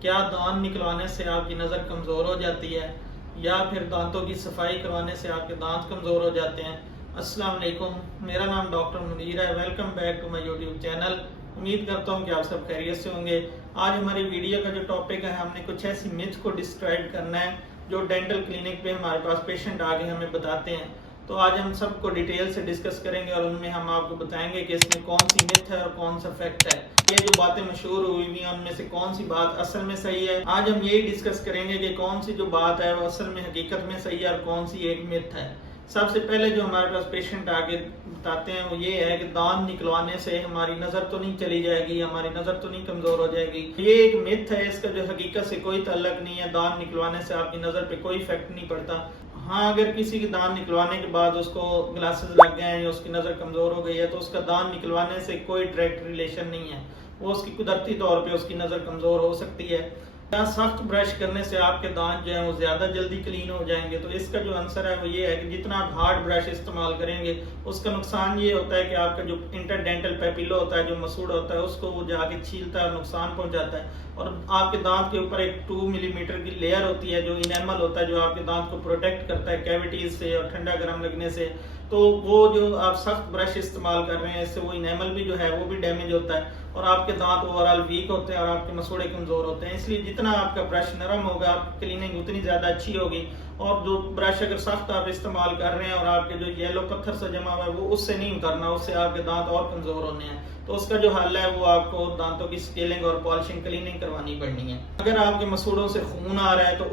क्या दांत निकलवाने से आपकी नज़र कमज़ोर हो जाती है या फिर दांतों की सफाई करवाने से आपके दांत कमज़ोर हो जाते हैं। अस्सलाम वालेकुम, मेरा नाम डॉक्टर मुनीर है। Welcome back to my YouTube channel. उम्मीद करता हूँ कि आप सब खैरियत से होंगे। आज हमारी वीडियो का जो टॉपिक है, हमने कुछ ऐसी मिथ को डिस्क्राइब करना है जो डेंटल क्लिनिक पे हमारे पास पेशेंट आके हमें बताते हैं। तो आज हम सबको डिटेल से डिस्कस करेंगे और उनमें हम आपको बताएंगे कि इसमें कौन सी मिथ है और कौन सा फैक्ट है। ये जो बातें मशहूर हुई हुई हैं उनमें से कौन सी बात असल में सही है। आज हम यही डिस्कस करेंगे कि कौन सी जो बात है वो असल में हकीकत में सही है और कौन सी एक मिथ है। सबसे पहले जो हमारे पास पेशेंट आगे बताते हैं वो ये है कि दांत निकलवाने से हमारी नज़र तो नहीं चली जाएगी, हमारी नज़र तो नहीं कमज़ोर हो जाएगी। ये एक मिथ है, इसका जो हकीकत से कोई ताल्लुक नहीं है। दांत निकलवाने से आपकी नज़र पे कोई इफेक्ट नहीं पड़ता। हाँ, अगर किसी के दांत निकलवाने के बाद उसको ग्लासेस लग गए हैं या उसकी नज़र कमज़ोर हो गई है तो उसका दांत निकलवाने से कोई डायरेक्ट रिलेशन नहीं है, वो उसकी कुदरती तौर पे उसकी नज़र कमज़ोर हो सकती है। या सख्त ब्रश करने से आपके दांत जो हैं वो ज़्यादा जल्दी क्लीन हो जाएंगे। तो इसका जो आंसर है वो ये है कि जितना आप हार्ड ब्रश इस्तेमाल करेंगे उसका नुकसान ये होता है कि आपका जो इंटरडेंटल पेपिलो होता है, जो मसूड़ होता है, उसको वो जाके छीलता है और नुकसान पहुंचाता है। और आपके दांत के ऊपर एक 2 मिलीमीटर की लेयर होती है जो इनेमल होता है, जो आपके दांत को प्रोटेक्ट करता है कैविटीज से और ठंडा गर्म लगने से। तो वो जो आप सख्त ब्रश इस्तेमाल कर रहे हैं इससे वो इनेमल भी जो है वो भी डैमेज होता है और आपके दांत ओवरऑल वीक होते हैं और आपके मसूड़े कमजोर होते हैं। इसलिए जितना आपका ब्रश नरम होगा आपकी क्लीनिंग उतनी ज्यादा अच्छी होगी। और जो ब्रश अगर सख्त आप इस्तेमाल कर रहे हैं और आपके जो येलो पत्थर से जमा हुआ है वो उससे नहीं उतरना, उससे आपके दांत और कमजोर होने हैं। तो उसका जो हल है वो आपको दांतों की स्केलिंग और पॉलिशिंग क्लीनिंग करवानी पड़नी है। अगर आपके मसूड़ों से खून आ रहा है तो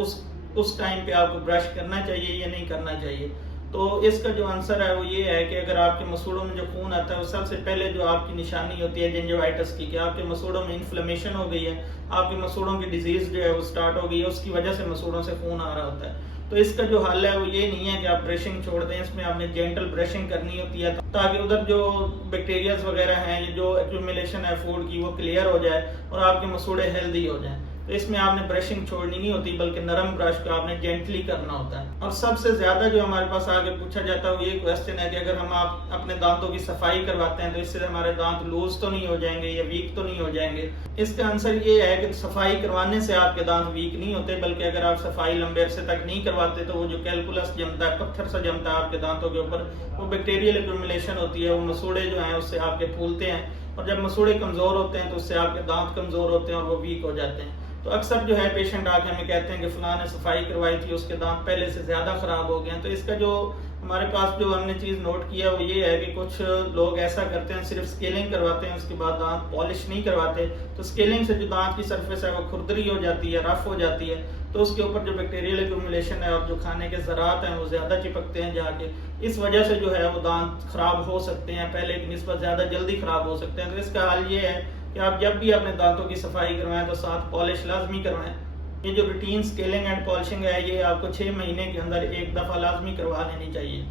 उस टाइम पे आपको ब्रश करना चाहिए या नहीं करना चाहिए। तो इसका जो आंसर है वो ये है कि अगर आपके मसूड़ों में जो खून आता है वो सबसे पहले जो आपकी निशानी होती है जिंजिवाइटिस की, कि आपके मसूड़ों में इन्फ्लेमेशन हो गई है, आपके मसूड़ों की डिजीज जो है वो स्टार्ट हो गई है, उसकी वजह से मसूड़ों से खून आ रहा होता है। तो इसका जो हल है वो ये नहीं है कि आप ब्रशिंग छोड़ दें, इसमें आपने जेंटल ब्रशिंग करनी होती है ताकि उधर जो बैक्टीरियाज वगैरह हैं, जो एक्यूमुलेशन है फूड की, वो क्लियर हो जाए और आपके मसूड़े हेल्दी हो जाए। तो इसमें आपने ब्रशिंग छोड़नी नहीं होती बल्कि नरम ब्रश को आपने जेंटली करना होता है। और सबसे ज्यादा जो हमारे पास आगे पूछा जाता है वो ये क्वेश्चन है कि अगर हम आप अपने दांतों की सफाई करवाते हैं तो इससे हमारे दांत लूज तो नहीं हो जाएंगे या वीक तो नहीं हो जाएंगे। इसका आंसर ये है कि सफाई करवाने से आपके दांत वीक नहीं होते, बल्कि अगर आप सफाई लंबे अरसे तक नहीं करवाते तो वो जो कैलकुलस जमता है, पत्थर सा जमता है आपके दांतों के ऊपर, वो बैक्टीरियल एक्यूमुलेशन होती है, वो मसूड़े जो हैं उससे आपके फूलते हैं और जब मसूड़े कमजोर होते हैं तो उससे आपके दांत कमजोर होते हैं और वो वीक हो जाते हैं। तो अक्सर जो है पेशेंट आके हमें कहते हैं कि फलां ने सफाई करवाई थी, उसके दांत पहले से ज्यादा खराब हो गए हैं। तो इसका जो हमारे पास जो हमने चीज नोट किया वो ये है कि कुछ लोग ऐसा करते हैं, सिर्फ स्केलिंग करवाते हैं, उसके बाद दांत पॉलिश नहीं करवाते। तो स्केलिंग से जो दांत की सरफेस है वो खुरदरी हो जाती है, रफ हो जाती है, तो उसके ऊपर जो बैक्टीरियल एक्यूमुलेशन है और जो खाने के ज़रात हैं वो ज्यादा चिपकते हैं जाके। इस वजह से जो है वो दांत खराब हो सकते हैं, पहले की निस्बत ज्यादा जल्दी खराब हो सकते हैं। तो इसका हल ये है कि आप जब भी अपने दांतों की सफाई करवाएं तो साथ पॉलिश लाजमी करवाएं। ये जो रूटीन स्केलिंग एंड पॉलिशिंग है ये आपको 6 महीने के अंदर एक दफा लाजमी करवा लेनी चाहिए।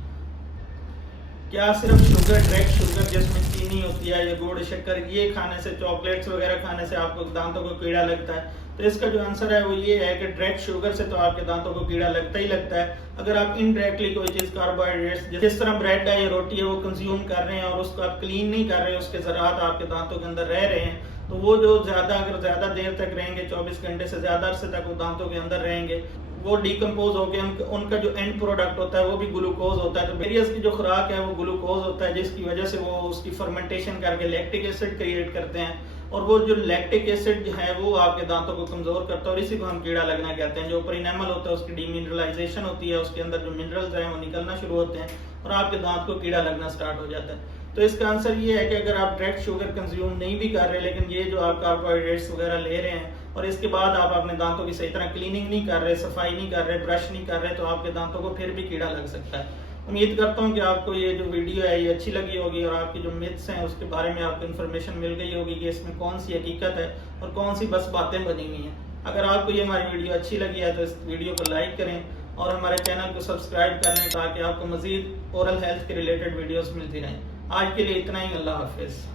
क्या सिर्फ शुगर, डायरेक्ट शुगर जिसमें चीनी होती है या गुड़ शक्कर, ये खाने से, चॉकलेट्स वगैरह खाने से आपको दांतों को कीड़ा लगता है? तो इसका जो आंसर है वो ये है कि डायरेक्ट शुगर से तो आपके दांतों को कीड़ा लगता ही लगता है। अगर आप इनडायरेक्टली कोई चीज, कार्बोहाइड्रेट्स जिस तरह ब्रेड है या रोटी है, वो कंज्यूम कर रहे हैं और उसको आप क्लीन नहीं कर रहे, उसके ज़रात आपके दांतों के अंदर रह रहे हैं, तो वो जो अगर ज्यादा देर तक रहेंगे, 24 घंटे से ज्यादा अरसे तक वो दांतों के अंदर रहेंगे, वो डिकम्पोज होकर उनका जो एंड प्रोडक्ट होता है वो भी ग्लूकोज होता है। तो वेरियस की जो खुराक है वो ग्लूकोज होता है, जिसकी वजह से वो उसकी फर्मेंटेशन करके लैक्टिक एसिड क्रिएट करते हैं और वो जो लैक्टिक एसिड है वो आपके दांतों को कमजोर करता है और इसी को हम कीड़ा लगना कहते हैं। जो ऊपर इनेमल होता है उसकी डीमिनरलाइजेशन होती है, उसके अंदर जो मिनरल्स हैं वो निकलना शुरू होते हैं और आपके दांत को कीड़ा लगना स्टार्ट हो जाता है। तो इसका आंसर ये है कि अगर आप डायरेक्ट शुगर कंज्यूम नहीं भी कर रहे लेकिन ये जो आप कार्बोहाइड्रेट्स वगैरह ले रहे हैं और इसके बाद आप अपने दांतों की सही तरह क्लीनिंग नहीं कर रहे, सफाई नहीं कर रहे, ब्रश नहीं कर रहे, तो आपके दांतों को फिर भी कीड़ा लग सकता है। उम्मीद करता हूँ कि आपको ये जो वीडियो है ये अच्छी लगी होगी और आपकी जो मिथ्स हैं उसके बारे में आपको इन्फॉर्मेशन मिल गई होगी कि इसमें कौन सी हकीकत है और कौन सी बस बातें बनी हुई हैं। अगर आपको ये हमारी वीडियो अच्छी लगी है तो इस वीडियो को लाइक करें और हमारे चैनल को सब्सक्राइब कर लें ताकि आपको मजीद ओरल हेल्थ के रिलेटेड वीडियोस मिलती रहें। आज के लिए इतना ही। अल्लाह हाफिज़।